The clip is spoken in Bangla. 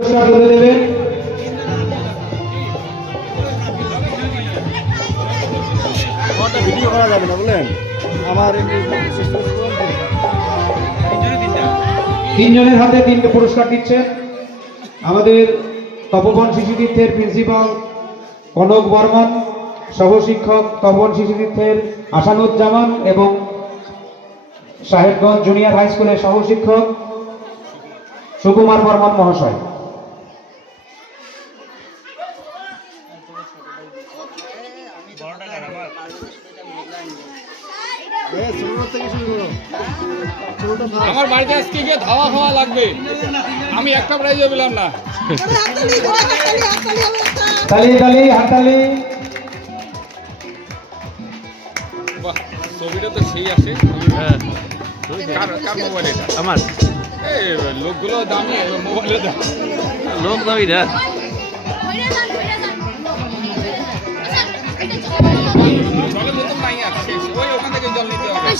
বলে দেবেন। ভিডিও করা যাবে না বলেন আমার তিনজনের হাতে তিনটে পুরস্কার দিচ্ছে আমাদের তপবন শিশুতীর্থের প্রিন্সিপাল কনক বর্মন, সহশিক্ষক তপবন শিশুতীর্থের আসানুজ্জামান এবং সাহেবগঞ্জ জুনিয়র হাই স্কুলের সহশিক্ষক সুকুমার বর্মন মহাশয়। আমার বাড়িতে আজকে গিয়ে ধাওয়া খাওয়া লাগবে, আমি একটা প্রাইজও পেলাম না। তালি তালি হাততালি। বাহ, ছবিটা তো সেই আসে। হ্যাঁ, কার মোবাইল এটা? আমার এই লোকগুলো দামি, মোবাইলের দাম। লোক দাবি না। জলের বোতল নাই আর শেষ, ওই ওখান থেকে জল নিতে হবে।